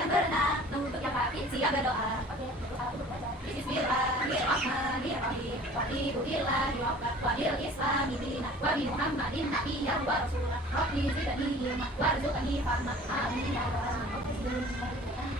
ikan berenang, untuk yang kafir siap berdoa. Oke, berdoa untuk baca. Bismillahirrahmanirrahim. Walhamdulillahi rabbil islami dinan wa bi Muhammadin nabiyyan wa rasulan. Rabbi zidni ilma warzuqni fahma. Amin ya rabbal alamin.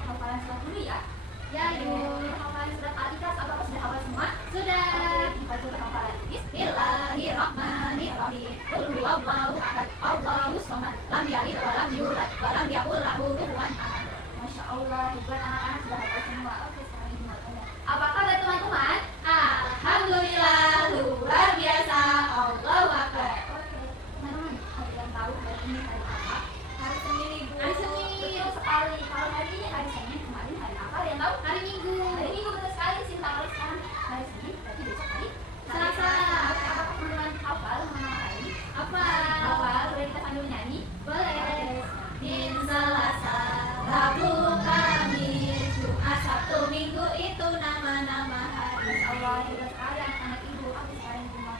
Hafalan surat dulu ya. Ya, yuk. Hafalan surat Al-Ikhlas apakah sudah hafal semua? Sudah. Dibaca hafalan. Bismillahirrahmanirrahim. Qul huwallahu ahad. Allahus samad. Lam yalid wa lam yulad wa lam yakul lahu kufuwan ahad. Masya Allah, buat anak-anak sudah hafal semua. Oke, sekarang ini makanya. Apa kabar teman-teman? Alhamdulillah, luar biasa. Allahu Akbar. Oke, teman-teman, ada yang tahu hari ini hari apa? Hari Senin, Ibu. Hari Senin, betul sekali. Kalau hari ini hari Senin, kemarin hari apa? Ada yang tahu? Hari Minggu. Hari Minggu betul sekali. Sinta kalau sekarang hari Senin, berarti besok hari Selasa. Apakah teman-teman hafal mengenai hari? Apa? Hafal? Boleh kita sambil menyanyi? Boleh. Din Selasa, Rabu, Kamis, Jumat, Sabtu, Minggu itu nama-nama hari. Allah, hebat sekali anak-anak Ibu. Aku sekarang di rumah.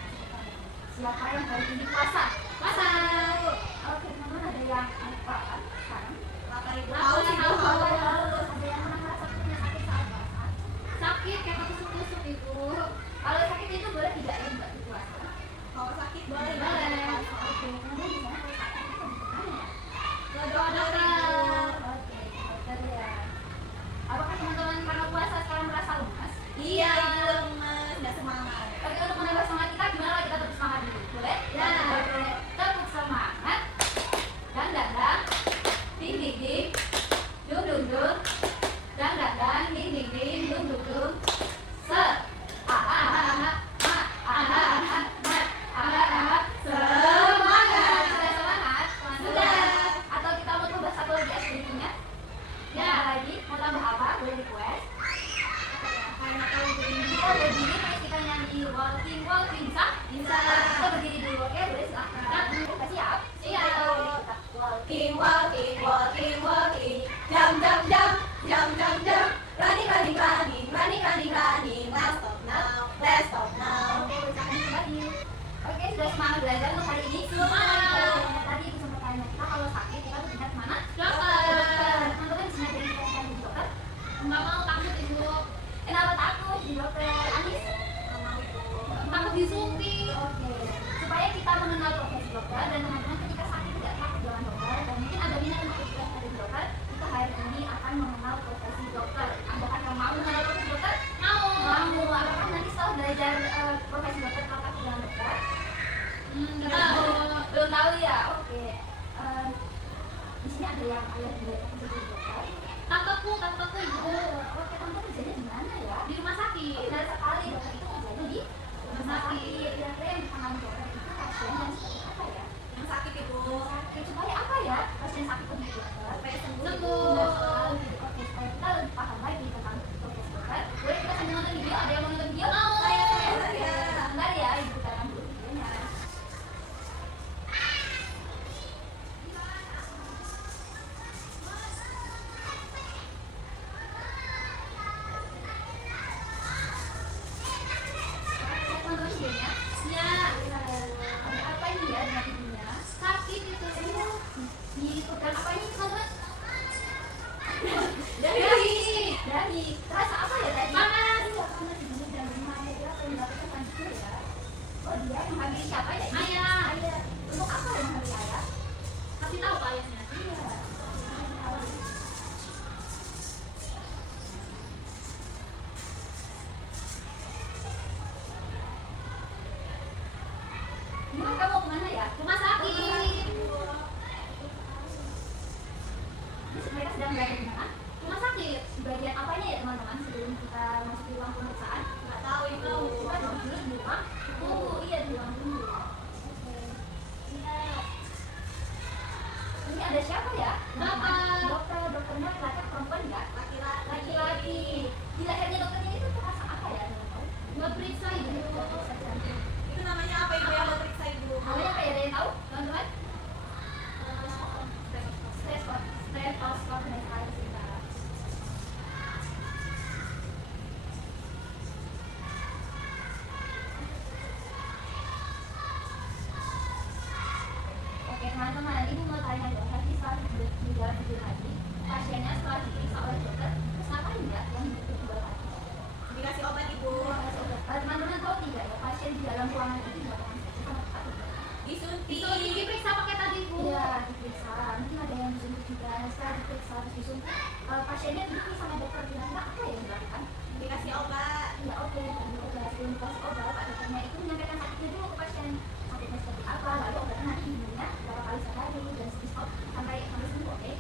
Siapa yang hari ini puasa? Puasa. Oke, teman-teman, ada yang lupa kan sekarang? Lapar Ibu. Ada yang pernah merasa punya sakit saat puasa? Sakit kayak ketusuk-tusuk Ibu. Kalau sakit itu boleh tidak ya Mbak di puasa? Kalau sakit boleh. Boleh. Oke, kemudian di sana kalau sakit itu gimana ya? Ke dokter. Oke, dokter ya. Apakah teman-teman karena puasa sekarang merasa lemas? Iya, Ibu, lemas, nggak semangat. Oke, untuk menambah semangat kita gimana kalau kita tetap semangat dulu? Boleh? Ya. Oke, tetap semangat. Dan ding ding ding, dung dung dung. Dan ding ding ding, dung dung dung. Semangat. Sudah semangat? Sudah. Atau kita mau coba satu lagi aktivitinya? Ya, lagi mau tambah apa? Boleh request. Oh, berdiri terus kita nyanyi walking walking bisa? Bisa. Kita berdiri dulu, oke? Boleh silakan. Kita siap? Siap. Walking walking walking walking, jump jump jump jump jump jump, running running running running running running, let's stop now, let's stop now. Oke, ucapkan kembali. Oke, sudah semangat belajar untuk hari ini? Semangat. Tadi itu sempat tanya kita kalau sakit kita harus ingat mana? Dokter. Teman-teman bisa jadi kita di dokter? Nggak mau, takut Ibu. Kenapa takut di dokter? Anis? Takut disuntik. Oke. Supaya kita mengenal profesi dokter dan teman-teman ketika sakit tidak takut dengan dokter dan mungkin ada minat untuk ikut ada di dokter, kita hari ini akan mengenal profesi dokter. Apakah yang mau mengenal profesi dokter? Mau. Mau. Apakah nanti setelah belajar profesi dokter kalau takut dengan dokter? Nggak tahu. Belum tahu ya. Oke. Di sini ada yang belajar profesi dokter. Tanteku Ibu. Oke, tante kerjanya di mana ya? Di rumah sakit. Benar sekali, dokter itu kerjanya di rumah sakit. Kira-kira yang ditangani dokter itu pasien yang seperti apa ya? Yang sakit Ibu. Sakit supaya apa ya? Pasien sakit itu di dokter. Supaya sembuh. Oke, supaya kita lebih paham lagi tentang profesi dokter. Boleh kita sambil nonton video? Ada yang mau nonton video? Mau. Bentar ya, Ibu putarkan dulu videonya. Kamu mau kemana ya? Rumah sakit. Mereka sedang belajar di mana? Rumah sakit. Di bagian apanya ya teman-teman sebelum kita masuk di ruang pemeriksaan? Nggak tahu Ibu. Kita duduk dulu di ruang tunggu. Iya, di ruang tunggu. Oke. Ini ada siapa ya? Dokter. Dokternya laki-laki perempuan nggak? Laki-laki. Di lehernya dokternya itu terasa apa ya? Buat periksa Ibu. Itu namanya apa Ibu yang buat periksa Ibu? Namanya apa ya? Ada yang tahu teman-teman? Stetoskop. Oke, teman-teman, ibu mau tanya dong, tadi setelah berjalan tujuh hari, pasiennya setelah diperiksa oleh dokter, terus ngapain ya yang kedua tadi? Dikasih obat ibu. Teman-teman tahu tidak ya, pasien di dalam ruangan itu dilakukan Disuntik. diperiksa pakai tadi bu? Iya, diperiksa. Mungkin ada yang disuntik juga, setelah diperiksa terus disuntik, pasiennya duduk sama dokter bilang apa yang dilakukan? Dikasih obat. Ya oke, sebelum dikasih obat, pak dokternya itu menyampaikan sakitnya dulu ke pasien, sakitnya seperti apa, lalu obatnya nanti diminumnya berapa kali sehari dan stop sampai sembuh, oke?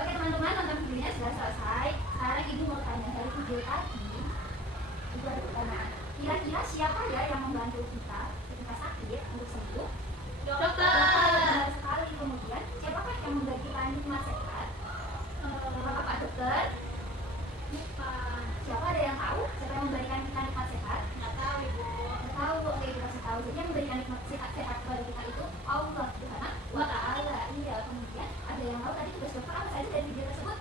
Oke teman-teman, nonton videonya sudah selesai. Sekarang ibu mau tanya dari video tadi, ibu ada pertanyaan. Kira-kira siapa ya yang membantu kita ketika sakit untuk sembuh? Dokter. Benar sekali. Kemudian siapakah yang memberi kita nikmat sehat? Apakah Pak Dokter? Bukan. Siapa, ada yang tahu siapa yang memberikan kita nikmat sehat? Nggak tahu ibu. Nggak tahu, oke kita kasih tahu. Jadi yang memberikan nikmat sehat kepada kita itu Allah Subhanahu wa Ta'ala. Iya, kemudian ada yang tahu tadi tugas dokter apa saja dari video tersebut?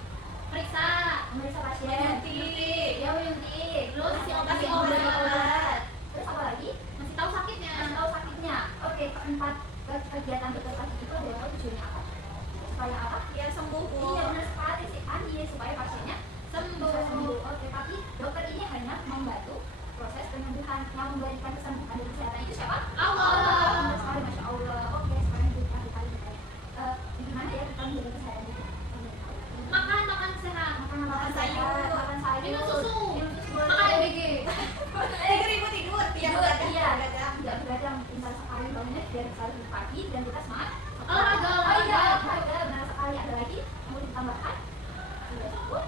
Periksa. Memeriksa pasien. Menyuntik. Ya menyuntik. Terus Kasih kasih obat. Terus apa lagi? Masih tahu sakitnya. Kasih tahu sakitnya. Oke, keempat kegiatan dokter tadi itu ada yang tahu tujuannya apa? Supaya apa? Biar sembuh bu. Iya benar sekali sih Andi, supaya pasiennya Sembuh. bisa sembuh. Oke, tapi dokter ini hanya membantu proses penyembuhan, yang memberikan kesembuhan dan kesehatan itu siapa? Allah. Benar sekali, masya Allah. Oke, sekarang kita kali bertanya, gimana ya kita menjaga kesehatan itu? Makan sehat. Makan sayur. makan sayur, Minum susu. minum susu, Makan ABG. boleh. Ibu tidur. Tidak Tidur, begadang. iya, Begadang. tidak begadang, pintar sekali bangunnya biar selalu pagi dan kita semangat. Olahraga. Oh iya, olahraga, benar sekali. Ada lagi yang mau ditambahkan? Sudah cukup.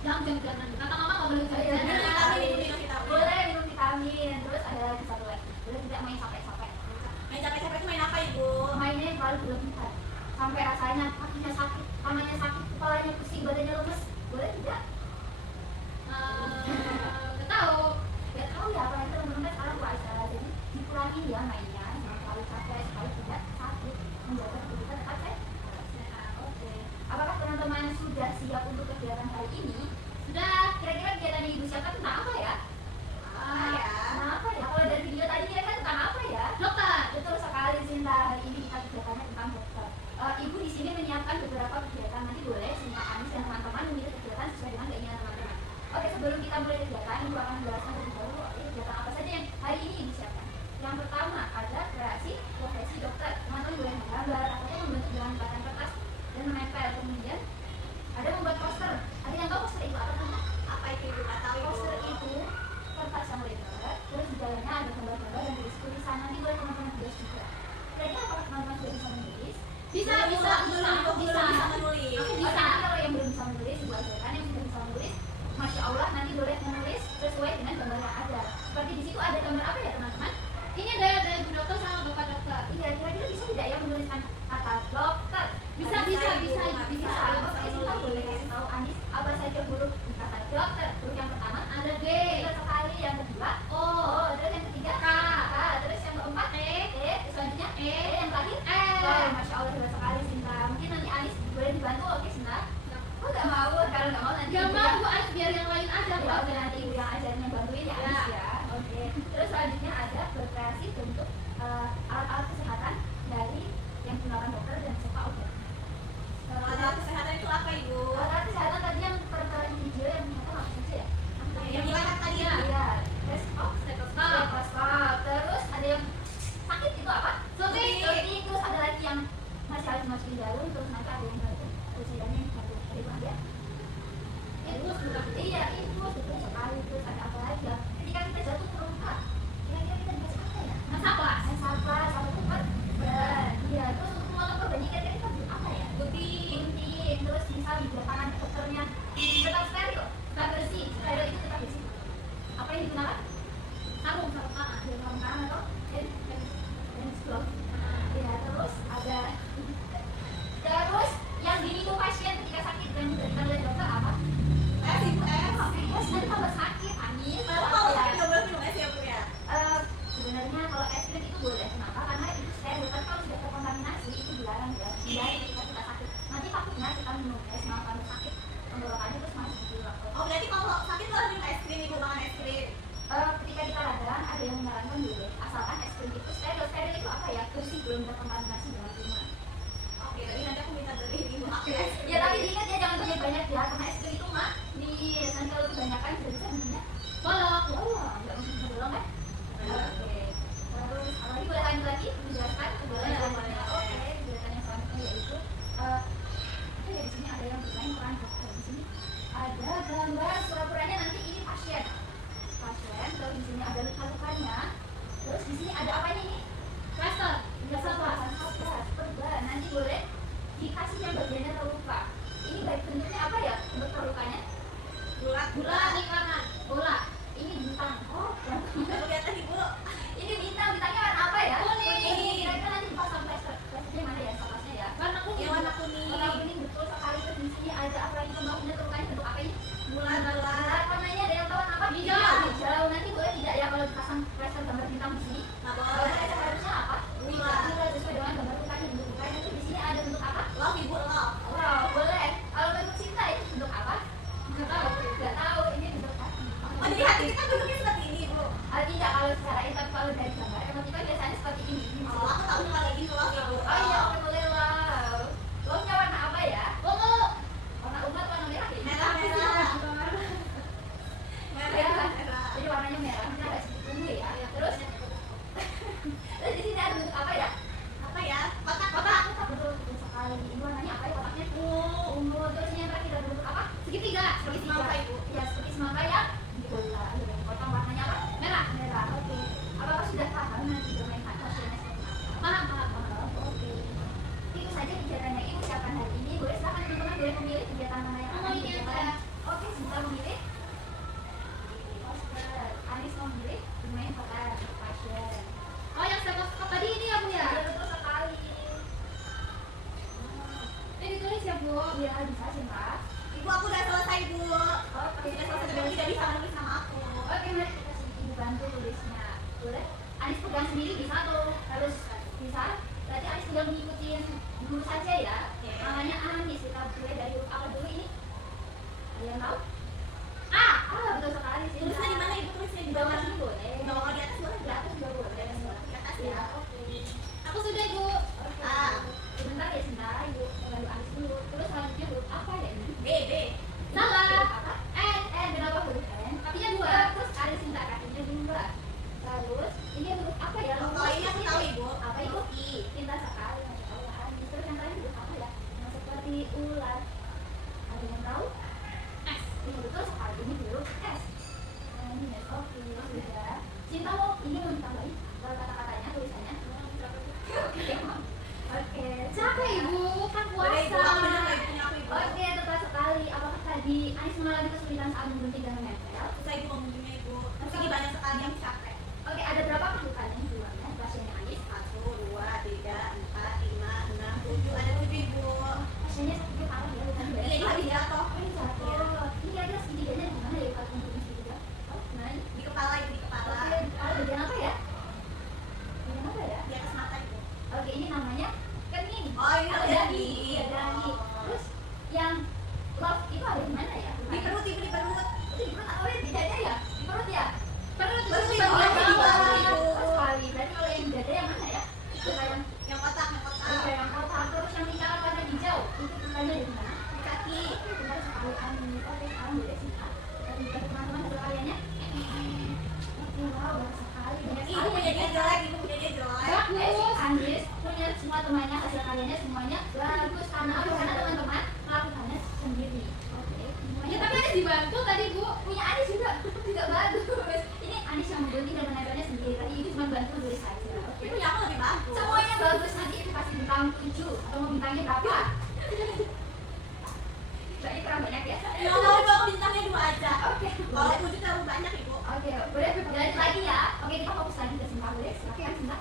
Jangan. Kata mama nggak boleh Iya, jajan. iya. Minum vitamin. Boleh minum vitamin. Terus ada lagi satu lagi, boleh tidak main capek-capek. Main capek-capek itu main apa ibu? Mainnya yang terlalu berlebihan sampai rasanya kakinya sakit, tangannya sakit, kepalanya pusing, badannya lemes. Boleh tidak? Nggak tahu. Ya tahu ya, apalagi teman-teman sekarang puasa, jadi dikurangin ya mainnya, jangan terlalu capek supaya tidak sakit, menjaga tubuh kita tetap sehat. Oke. Apakah teman-teman sudah siap untuk kegiatan hari ini? Sudah. Kira-kira kegiatan ibu siapkan tentang apa ya? Ya. Tentang apa ya? Kalau dari video tadi kira-kira tentang apa ya? Dokter. Betul sekali Sinta, hari ini kita kegiatannya tentang dokter. Ibu di sini menyiapkan beberapa kegiatan, nanti boleh Sinta, Anis dan teman-teman memilih kegiatan sesuai dengan keinginan teman-teman. Oke, sebelum kita mulai kegiatan, ibu akan menjelaskan terlebih dahulu kegiatan apa saja yang hari ini ibu siapkan. Yang pertama ada kreasi profesi dokter. Teman-teman boleh menggambar atau membentuk dengan batang kertas dan menempel. Kemudian ada membuat poster. Ada yang tahu poster itu apa teman? Apa itu ibu? Nggak tahu ibu. Poster itu kertas yang boleh digambar, terus di dalamnya ada gambar-gambar dan tulis-tulisan. Nanti boleh teman-teman tulis juga. Kira-kira apakah teman-teman sudah bisa menulis? Bisa. Aku Bisa bisa menulis. nanti kalau yang belum bisa menulis ibu ajarkan, yang sudah bisa menulis masya Allah nanti boleh menulis sesuai dengan gambar yang ada. Seperti di situ ada gambar apa ya teman-teman? Ini daya bu dokter sama bapak dokter. Iya, kira-kira bisa tidak ya menuliskan kata dokter? Bisa. Oke, kita boleh kasih tahu Anis apa saja huruf di kata dokter. Huruf yang pertama Ada B. betul sekali, yang kedua O. terus yang ketiga K. terus yang keempat E. selanjutnya E. yang terakhir L. masya Allah hebat sekali Sinta. Mungkin nanti Anis boleh dibantu, oke Sinta? Oh nggak mau, kalau nggak mau nanti Gak ibu mau yang- bu, Ais, biar yang lain aja ya bu. oke, nanti ibu yang ajarin yang bantuin ya Anis ya. Oke. Terus selanjutnya ada berkreasi bentuk alat-alat kesehatan dari yang digunakan dokter dan serta obat. Alat kesehatan itu apa ibu? Alat kesehatan tadi yang per video yang ternyata apa saja ya? Yang gimana tadi ya? Iya, stetoskop, stetoskop. Terus ada yang sakit itu apa? Suntik. Terus ada lagi yang masih harus masukin jarum, terus nanti ada yang baru. Terus yang satu dari mana ya? Infus bukan? Iya, infus betul sekali. Terus ada apa lagi ya? Ketika kita jatuh terluka, kira-kira kita dikasih apa ya? Nasabas. Sama tempat. Iya, terus untuk menolak korban kira-kira kita beli apa ya? Gunting. Terus bisa di tangan dokternya tetap steril, tetap bersih. Steril itu tetap bersih. Apa yang digunakan? Sarung tangan. Sarung tangan atau hand glove. Ya, terus ada terus yang diminum pasien ketika sakit dan diberikan oleh dokter apa? Es ibu, es. Nanti tambah sakit, Anis. Kalau sakit nggak boleh minum es ya bu ya? Sebenarnya kalau es krim itu boleh, kenapa? Karena itu steril. Tapi kalau sudah terkontaminasi itu dilarang ya. Hindari ketika kita sakit. Nanti takutnya kita minum es malah tambah sakit. Tenggorokannya terus masuk di luar. Oh berarti kalau sakit lo harus minum es krim ibu, makan es krim. Ketika kita radang ada yang menyarankan boleh, asalkan es krim itu steril. Steril itu apa ya? bersih, belum terkontaminasi dengan kuman. Oke, tapi nanti aku minta beli ibu aku ya. Ya tapi diingat ya jangan banyak ya, karena es krim itu mah di nanti kalau kebanyakan bisa jadinya bolong. Ya Allah, nggak mungkin bolong kan? Oke. Terus lagi boleh lanjut lagi menjelaskan boleh selanjutnya. Oke, penjelasan yang selanjutnya yaitu ya di sini ada yang bermain peran dokter. Di sini ada gambar pura-puranya, nanti ini pasien. Terus di sini ada luka-lukanya. Terus di sini ada apanya ini? Plaster. Perban. Nanti boleh dikasih yang bagiannya terluka. Ini baik bentuknya apa ya untuk terlukanya? Bulat. Lingkaran. Bola. Ini bintang. Oh, Baru kelihatan ibu. ini bintangnya warna apa ya? Kuning. Kira-kira nanti dipasang plaster. Plasternya mana ya? Salahnya ya. Warna kuning. Yang warna kuning. Warna kuning betul sekali. Terus di sini ada apa ini? Kembangnya terlukanya bentuk apa ini? Bulat. Warnanya ada yang tahu warna apa? Hijau. Nanti boleh tidak ya kalau dipasang plaster gambar bintang di sini? Nah, Kalau boleh. harusnya apa? Bulat. Sesuai dengan gambar lukanya, bentuk lukanya. Terus di sini ada bentuk apa? Love ibu love. Wow, boleh. Kalau bentuk cinta ini bentuk apa? Nggak tahu. Ini bentuk hati. Oh, jadi hati kita bentuknya seperti ini ibu. Tidak kalau secara ini, tapi kalau dari gambar emang kita biasanya seperti ini. Oh, aku tahu kalau ini love ibu. Oh iya, oke, boleh lah. Love-nya warna apa ya? Ungu. Warna ungu atau warna merah ya? Merah. Jadi warnanya merah. Ini agak sedikit ungu ya. Terus di sini ada bentuk apa ya? Apa ya? Kotak. Kotak betul sekali. Ini warnanya apa ya kotaknya? Ungu. Terus ini yang terakhir ada bentuk apa? Segitiga. Semangka, Ibu. Ya, seperti semangka ya. Di bola. Kotak warnanya apa? Merah. Oke. Apakah sudah paham nanti bermain hasilnya seperti apa? Paham. Oke. Itu saja kegiatannya Ibu siapkan hari ini. Boleh silakan teman-teman boleh memilih kegiatan mana yang akan dikerjakan. Oke, sebentar memilih. Anis mau memilih bermain kotak pasien. Oh, yang stetoskop tadi ini ya, Bu ya? Ya, betul sekali. Ini ditulis ya, Bu? Iya, bisa sih, Mbak. Ibu aku udah selesai ibu. Oke, Sudah selesai tapi tidak bisa nulis sama aku. Oke, mari kita sedikit dibantu tulisnya. Boleh? Anis pegang sendiri bisa tuh. Harus bisa. Berarti Anis tinggal mengikuti guru saja ya. Oke. Namanya Anis. Kita mulai dari huruf apa dulu ini? Ada yang tahu? Betul sekali sih. Tulisnya di mana ibu? Tulisnya Di bawah sini boleh. Di bawah, di atas boleh Di nggak? atas juga boleh. Di atas Ya, ya. oke. Aku sudah, Bu. Oke. Ah. Sebentar ya, sebentar. Ibu lalu Anis dulu. Terus selanjutnya huruf apa ya ini? B. Salah. Apa? Kenapa huruf N? Kakinya 2. Terus ada cinta kakinya 2. Terus ini huruf apa ya? Oh, kalau ini aku tahu ibu. Apa itu? I. Cinta sekali. Masya Allah. Anis. Terus yang terakhir huruf apa ya? Yang seperti ular. Ada yang tahu? S. Ini betul sekali. Ini huruf S. Ini oke. Sudah. Cinta mau ini mau ditambahin kata-katanya tulisannya. Oke. Oke. Capek, Ibu. Kan Boleh ibu. puasa. Aku benar lagi punya aku ibu. Oke, tepat sekali. Apakah tadi Anis mengalami kesulitan saat menggunting dan menempel? Susah ibu mengunjungi ibu. Meski banyak sekali yang capek. Oke, ada berapa lukanya di luarnya? Pasiennya Anis? 1, 2, 3, 4, 5, 6, 7. Ada 7 ibu. Pasiennya sakitnya parah ya, lukanya banyak Iya, ini sekali. habis jatuh. Oh, ini jatuh. Ini kira-kira segitiganya di mana ya kalau untuk segitiga? Oh, gimana? Di kepala ibu, di kepala. Oke, kalau bagian apa ya? Bagian apa ya? Di atas mata ibu. Oke, ini namanya kening. Oh, ini Atau dahi. Iya, dahi. Terus yang love itu ada di mana ya? Di perut ibu, di perut. Itu di perut atau di dada ya? Di perut ya? Perut Perut, itu Ibu. bagian Di bawah. bawah. Tepat sekali. Berarti kalau yang dada yang mana ya? Itu yang Yang kotak, yang kotak. yang kotak. Terus yang lingkaran warna hijau. Itu lukanya di mana? Di kaki. Benar sekali, Anis. Oke, sekarang boleh sikat. Kita lihat teman-teman hasil karyanya. Oke, wow, banyak sekali. Banyak Ibu punya dia jelek, ibu punya dia jelek. Bagus. Anis punya semua temannya hasil karyanya semuanya bagus karena apa? Karena teman-teman melakukannya sendiri. Oke. Ya, tapi ada dibantu tadi, Bu. Punya Anis juga bagus. Ini Anis yang menggunting dan menempelnya sendiri. Tadi itu cuma bantu tulis saja. Oke. Punya aku lebih bagus. Semuanya bagus, nanti itu kasih bintang 7 atau mau bintangnya berapa? Mbaknya kurang banyak ya? Ya, kalau ibu aku bintangnya 2 aja. Oke. Kalau 7 terlalu banyak ibu. Oke, boleh lanjut lagi ya. Oke, kita fokus lagi ke Sinta. Boleh? Silakan Sinta.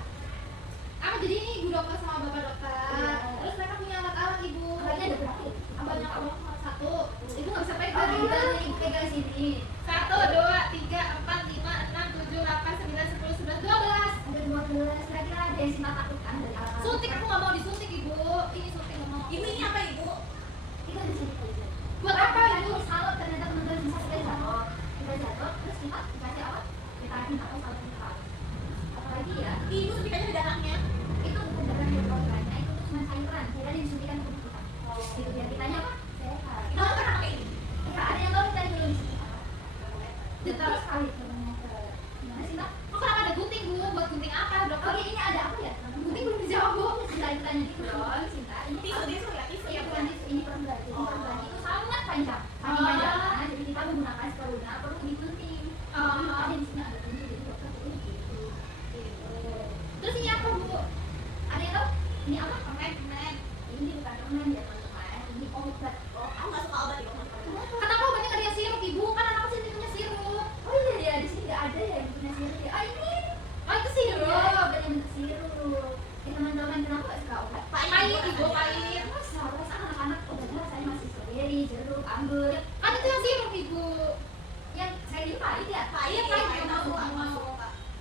Aku jadi ini Ibu dokter sama Bapak dokter. Iya. Terus mereka punya alat-alat, Ibu. Alatnya ada berapa? Banyak Allah. 1. Ibu nggak bisa Oh, pegang. kita ibu pegang sini. 1, 2, 3, 4, 5, 6, 7, 8, 9, 10, 11, 12. Ada 12. Kira-kira ada yang Sinta takutkan dari alat-alat? Suntik aku nggak mau disuntik, Ibu. Ini suntik nggak mau. Ibu ini apa ibu? Kita di sini aja. Buat apa, Ibu? Kalau ternyata teman-teman bisa sekali jatuh, kita jatuh, terus kita dikasih apa? Vitamin atau sabun kita. Apalagi ya? Ibu suntikannya di darahnya. Itu ceritanya gitu dong, Cinta. Ini Tisu ya, tisu. iya bukan tisu, ini perban. Jadi perban itu sangat panjang, saking panjangnya. Jadi kita menggunakan spatula perlu digunting. Ada di sini ada gunting, jadi dokter perlu gitu. Terus ini apa Bu? Ada yang tahu? Ini apa? Permen. Ini bukan permen ya teman-teman. Ini obat. Aku nggak suka obat ya. Kenapa obatnya nggak ada sirup ibu? Kan anak kecil punya sirup. Oh iya ya, di sini nggak ada ya yang punya sirup ya. Ah ini. Oh itu sirup. Obat yang bentuk sirup. Teman-teman kenapa nggak suka obat? Pahit ibu, pahit. Masa perasaan anak-anak obatnya rasanya masih stroberi, jeruk, anggur. Kan itu yang sirup ibu. Yang saya ini pahit ya? Iya, pahit. Aku mau.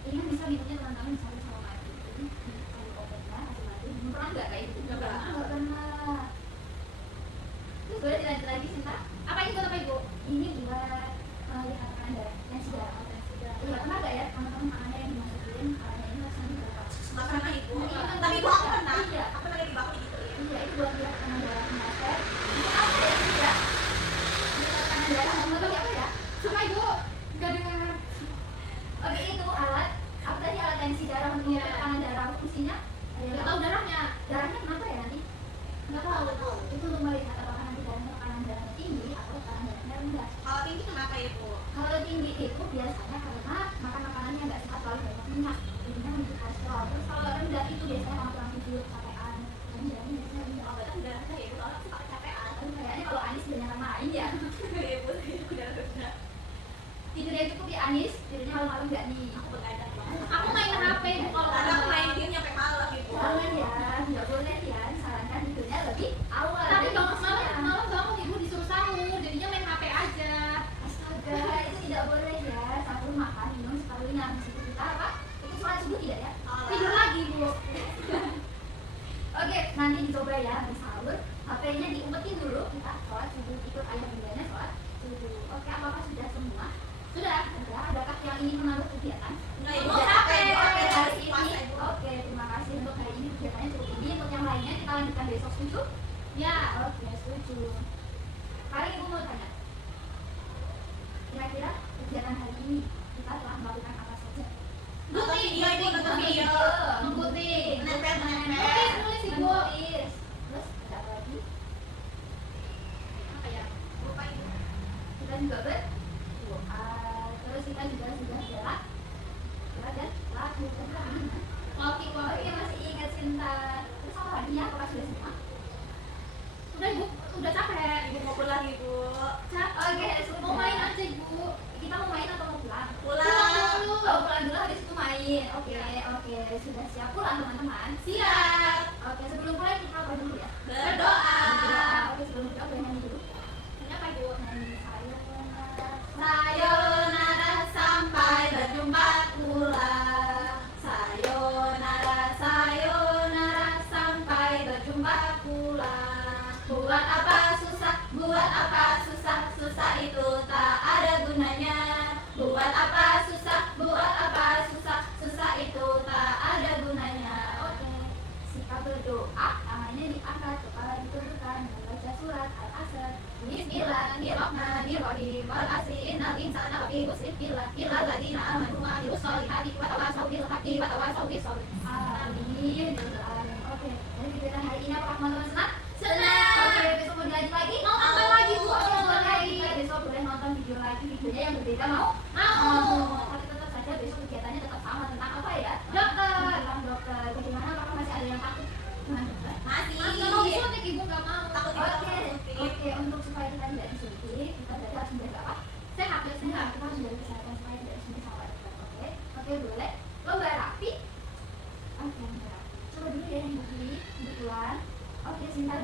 Ini kan bisa minumnya teman-teman bisa sama mati. Jadi kalau obatnya masih mati. Belum pernah nggak kayak gitu? Nggak pernah. Nggak pernah. Terus boleh dilanjut lagi Sinta? Apa ini buat apa ibu? Ini buat lihat tekanan darah yang sudah. Iya pernah nggak ya teman-teman makannya yang dimasukin karena ini rasanya berapa? Nggak pernah ibu. Iya. Tapi ibu aku pernah. Iya. Aku pernah di bawah gitu ya. Iya itu buat lihat tekanan darah master. Ini apa ya tidak? Lihat tekanan darah teman-teman apa ya? Sama ibu. Gak dengar. Oke itu alat. Apa tadi alat tensi darah untuk Iya. tekanan darah fungsinya? Gak tahu darahnya. Darahnya kenapa ya nanti? Nggak tahu. Itu untuk melihat apakah nanti tekanan darahnya tinggi atau tekanan darahnya rendah. Kalau tinggi kenapa ya bu? Kalau tinggi itu biasanya karena makan makanannya nggak sehat, terlalu banyak minyak, jadinya menjadi kolesterol. Terus kalau rendah itu biasanya karena kurang tidur, capean, dan darahnya biasanya rendah. Oh berarti udah rendah ya ibu. Soalnya aku suka kecapean. Tapi kayaknya kalau Anis banyak main ya. Ya ibu, udah rendah. Tidurnya cukup ya Anis, tidurnya malam-malam nggak nih. Aku begadang banget. Aku main HP ibu kalau Karena aku main game nyampe malam ibu. Jangan ya, nggak boleh ya. Disarankan tidurnya lebih awal. Tapi Jadi kalau maksudnya- malam bangun ibu disuruh sahur, jadinya main HP aja. Astaga, itu tidak boleh ya. Sahur makan, minum separuhnya. Meskipun kita apa? Itu sholat subuh tidak ya? Tidur lagi bu. Oke, nanti dicoba ya habis sahur. HP-nya diumpetin dulu, kita sholat subuh, ikut ayah bundanya sholat subuh. Oke, apakah sudah semua? Sudah. Adakah yang ingin menambah kegiatan? Nah ibu Oh, capek. Oke, Capek hari dari ini. puasa ibu. Oke, terima kasih untuk hari ini kegiatannya cukup ini. Untuk yang lainnya kita lanjutkan besok, setuju? Ya. Oke, setuju. Sekarang ibu mau tanya. Kira-kira kegiatan hari ini kita telah melakukan apa saja? Nonton video ibu, nonton video. Menggunting. Menempel. Nulis ibu. Menulis. Terus ada apa lagi? Apa ya? Lupa ibu. Kita juga berdoa. Terus kita juga sudah jalan. Jalan dan lagu. Walking Oke, masih ingat Cinta. Terus apa lagi ya? Apakah sudah semua? Udah ibu, udah capek. Ibu mau pulang ibu. Oke, Mau main aja ibu. Kita mau main atau mau pulang? Pulang. Oh, pulang dulu habis itu main. Oke, sudah siap pulang teman-teman. Siap. Oke, sebelum pulang kita apa dulu ya? Berdoa. Oke, sebelum berdoa boleh nyanyi dulu. Kenapa ibu? Nyanyi sayonara. Sayonara sampai berjumpa pula. Sayonara, sayonara sampai berjumpa pula. Buat apa susah, buat apa susah, susah itu tak ada gunanya. Buat apa susah, buat apa susah, susah itu tak ada gunanya. Oke, sikap berdoa, tangannya diangkat, kepala ditundukkan, membaca surat Al-Asr. Bismillahirrahmanirrahim. Wal asri innal insana lafi khusr illa alladziina aamanu wa 'amilus shalihati wa tawassaw bil haqqi wa tawassaw bis sabr. Amin. Oke, jadi kegiatan hari ini apakah teman-teman senang? Senang. Oke, besok mau dilanjut lagi? Mau nonton lagi, Bu. Oke, Nonton boleh. lagi. Besok boleh nonton video lagi, videonya yang berbeda mau? Mau. Tapi tetap saja besok kegiatannya tetap sama tentang apa ya? Dokter. Tentang dokter. Bagaimana? Apakah masih ada yang takut dengan dokter? Masih. Nggak mau disuntik ibu, nggak mau. Takut juga Oke, disuntik. oke. Untuk supaya kita tidak disuntik, kita berarti harus menjaga apa? Sehat ya, Sehat. sehat. Kita harus menjaga kesehatan supaya tidak disuntik sama dokter. Oke, boleh. Lomba rapi. Oke, lomba rapi. Coba dulu ya yang berdiri, kebetulan. Oke, Sinta